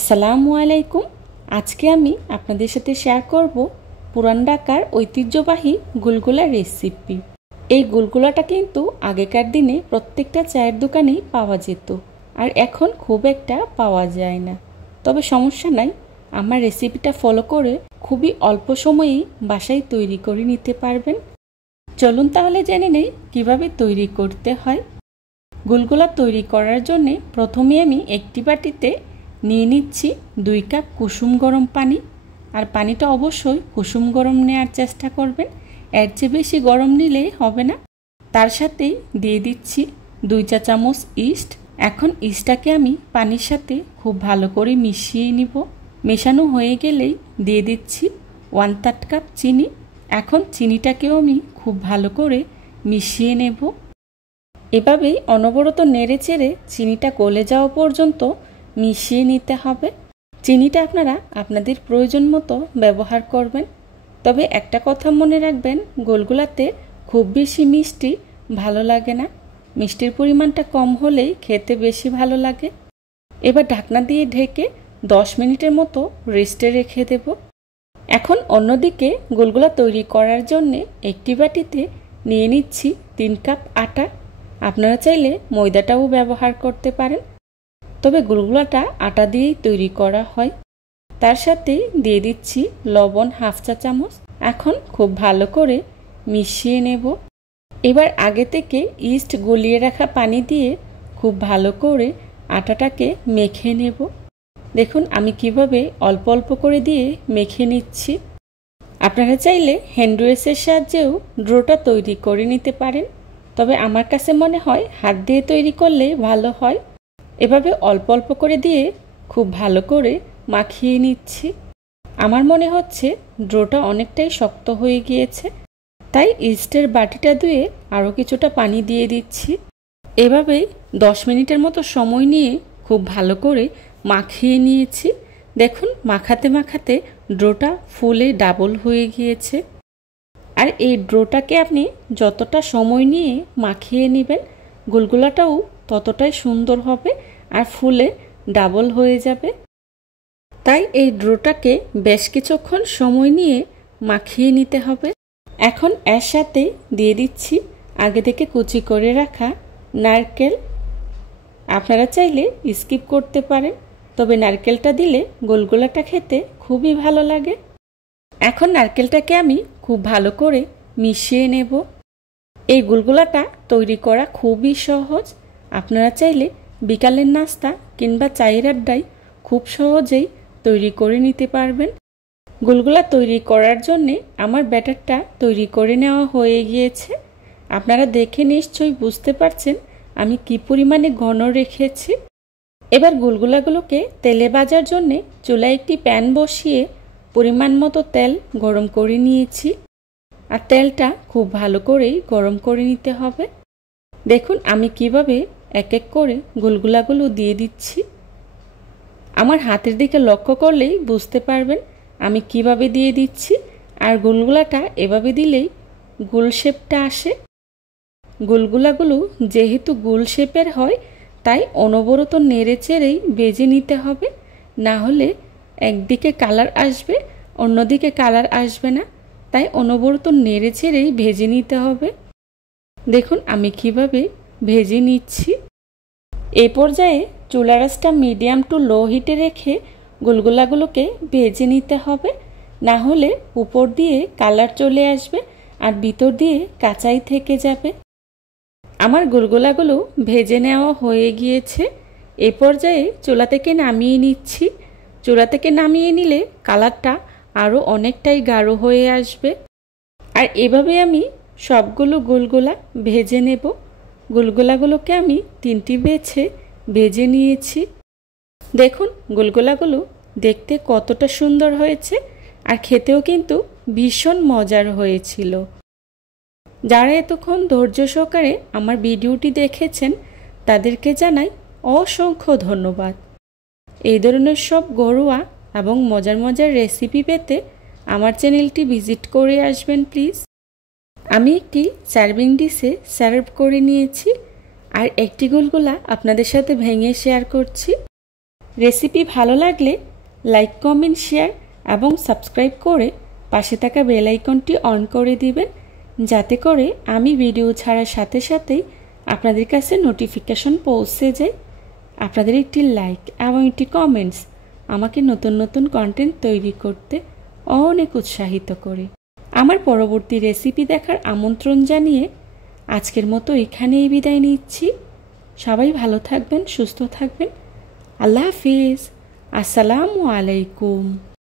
আসসালামু আলাইকুম। আজকে আমি আপনাদের সাথে শেয়ার করব পুরান ঢাকার ঐতিহ্যবাহী গুলগুলা রেসিপি। এই গুলগুলাটা কিন্তু আগেকার দিনে প্রত্যেকটা চায়ের দোকানেই পাওয়া যেত, আর এখন খুব একটা পাওয়া যায় না। তবে সমস্যা নাই, আমার রেসিপিটা ফলো করে খুবই অল্প সময়েই বাসায় তৈরি করে নিতে পারবেন। চলুন তাহলে জেনে নেই কিভাবে তৈরি করতে হয়। গুলগুলা তৈরি করার জন্য প্রথমে আমি একটি বাটিতে নিয়ে নিচ্ছি 2 কাপ কুসুম গরম পানি। আর পানিটা অবশ্যই কুসুম গরম নেওয়ার চেষ্টা করবেন, এর চেয়ে বেশি গরম নিলেই হবে না। তার সাথেই দিয়ে দিচ্ছি 2 চা চামচ ইস্ট। এখন ইস্টটাকে আমি পানির সাথে খুব ভালো করে মিশিয়ে নিব। মেশানো হয়ে গেলেই দিয়ে দিচ্ছি 1/3 কাপ চিনি। এখন চিনিটাকেও আমি খুব ভালো করে মিশিয়ে নেব। এভাবেই অনবরত নেড়ে চেড়ে চিনিটা গলে যাওয়া পর্যন্ত মিশিয়ে নিতে হবে। চিনিটা আপনারা আপনাদের প্রয়োজন মতো ব্যবহার করবেন। তবে একটা কথা মনে রাখবেন, গুলগুলাতে খুব বেশি মিষ্টি ভালো লাগে না, মিষ্টির পরিমাণটা কম হলেই খেতে বেশি ভালো লাগে। এবার ঢাকনা দিয়ে ঢেকে 10 মিনিটের মতো রেস্টে রেখে দেব। এখন অন্যদিকে গুলগুলা তৈরি করার জন্য একটি বাটিতে নিয়ে নিচ্ছি 3 কাপ আটা। আপনারা চাইলে ময়দাটাও ব্যবহার করতে পারেন, তবে গুলগুলাটা আটা দিয়েই তৈরি করা হয়। তার সাথে দিয়ে দিচ্ছি লবণ 1/2 চা চামচ। এখন খুব ভালো করে মিশিয়ে নেব। এবার আগে থেকে ইস্ট গলিয়ে রাখা পানি দিয়ে খুব ভালো করে আটাটাকে মেখে নেব। দেখুন আমি কিভাবে অল্প অল্প করে দিয়ে মেখে নিচ্ছি। আপনারা চাইলে হ্যান্ড ওয়াশের সাহায্যেও ডোটা তৈরি করে নিতে পারেন, তবে আমার কাছে মনে হয় হাত দিয়ে তৈরি করলে ভালো হয়। এভাবে অল্প অল্প করে দিয়ে খুব ভালো করে মাখিয়ে নিচ্ছি। আমার মনে হচ্ছে ডোটা অনেকটাই শক্ত হয়ে গিয়েছে, তাই ইস্টের বাটিটা ধুয়ে আরও কিছুটা পানি দিয়ে দিচ্ছি। এভাবেই 10 মিনিটের মতো সময় নিয়ে খুব ভালো করে মাখিয়ে নিয়েছি। দেখুন মাখাতে মাখাতে ডোটা ফুলে ডাবল হয়ে গিয়েছে। আর এই ডোটাকে আপনি যতটা সময় নিয়ে মাখিয়ে নেবেন, গুলগুলাটাও ততটাই সুন্দর হবে আর ফুলে ডাবল হয়ে যাবে। তাই এই ডোটাকে বেশ কিছুক্ষণ সময় নিয়ে মাখিয়ে নিতে হবে। এখন এর সাথে দিয়ে দিচ্ছি আগে থেকে কুচি করে রাখা নারকেল। আপনারা চাইলে স্কিপ করতে পারেন, তবে নারকেলটা দিলে গুলগুলাটা খেতে খুবই ভালো লাগে। এখন নারকেলটাকে আমি খুব ভালো করে মিশিয়ে নেব। এই গুলগুলাটা তৈরি করা খুবই সহজ। আপনারা চাইলে বিকালের নাস্তা কিংবা চায়ের আড্ডায় খুব সহজেই তৈরি করে নিতে পারবেন। গুলগুলা তৈরি করার জন্যে আমার ব্যাটারটা তৈরি করে নেওয়া হয়ে গিয়েছে। আপনারা দেখে নিশ্চয়ই বুঝতে পারছেন আমি কি পরিমাণে ঘন রেখেছি। এবার গুলগুলাগুলোকে তেলে ভাজার জন্যে চুলায় একটি প্যান বসিয়ে পরিমাণ মতো তেল গরম করে নিয়েছি। আর তেলটা খুব ভালো করেই গরম করে নিতে হবে। দেখুন আমি কিভাবে এক এক করে গুলগুলাগুলো দিয়ে দিচ্ছি। আমার হাতের দিকে লক্ষ্য করলেই বুঝতে পারবেন আমি কিভাবে দিয়ে দিচ্ছি। আর গুলগুলাটা এভাবে দিলেই গোল শেপটা আসে। গুলগুলাগুলো যেহেতু গোল শেপের হয়, তাই অনবরত নেড়ে চেড়েই ভেজে নিতে হবে, না হলে একদিকে কালার আসবে অন্যদিকে কালার আসবে না। তাই অনবরত নেড়ে চেড়েই ভেজে নিতে হবে। দেখুন আমি কিভাবে ভেজে নিচ্ছি। এই পর্যায়ে চুলার আঁচটা মিডিয়াম টু লো হিটে রেখে গুলগুলাগুলোকে ভেজে নিতে হবে, না হলে উপর দিয়ে কালার চলে আসবে আর ভিতর দিয়ে কাঁচাই থেকে যাবে। আমার গুলগুলাগুলো ভেজে নেওয়া হয়ে গিয়েছে। এই পর্যায়ে চুলা থেকে নামিয়ে নিচ্ছি। চুলা থেকে নামিয়ে নিলে কালারটা আরও অনেকটাই গাঢ় হয়ে আসবে। আর এভাবে আমি সবগুলো গুলগুলা ভেজে নেব। গুলগুলাগুলোকে আমি 3টি বেছে ভেজে নিয়েছি। দেখুন গুলগুলাগুলো দেখতে কতটা সুন্দর হয়েছে, আর খেতেও কিন্তু ভীষণ মজার হয়েছিল। যারা এতক্ষণ ধৈর্য সহকারে আমার ভিডিওটি দেখেছেন তাদেরকে জানাই অসংখ্য ধন্যবাদ। এই ধরনের সব ঘরোয়া এবং মজার মজার রেসিপি পেতে আমার চ্যানেলটি ভিজিট করে আসবেন প্লিজ। আমি একটি সার্ভিং ডিশে সার্ভ করে নিয়েছি, আর একটি গুলগুলা আপনাদের সাথে ভেঙে শেয়ার করছি। রেসিপি ভালো লাগলে লাইক, কমেন্ট, শেয়ার এবং সাবস্ক্রাইব করে পাশে থাকা বেল আইকনটি অন করে দিবেন, যাতে করে আমি ভিডিও ছাড়ার সাথে সাথেই আপনাদের কাছে নোটিফিকেশন পৌঁছে যায়। আপনাদের একটি লাইক এবং একটি কমেন্টস আমাকে নতুন নতুন কন্টেন্ট তৈরি করতে অনেক উৎসাহিত করে। আমার পরবর্তী রেসিপি দেখার আমন্ত্রণ জানিয়ে আজকের মতো এখানেই বিদায় নিচ্ছি। সবাই ভালো থাকবেন, সুস্থ থাকবেন। আল্লাহ হাফিজ। আসসালামু আলাইকুম।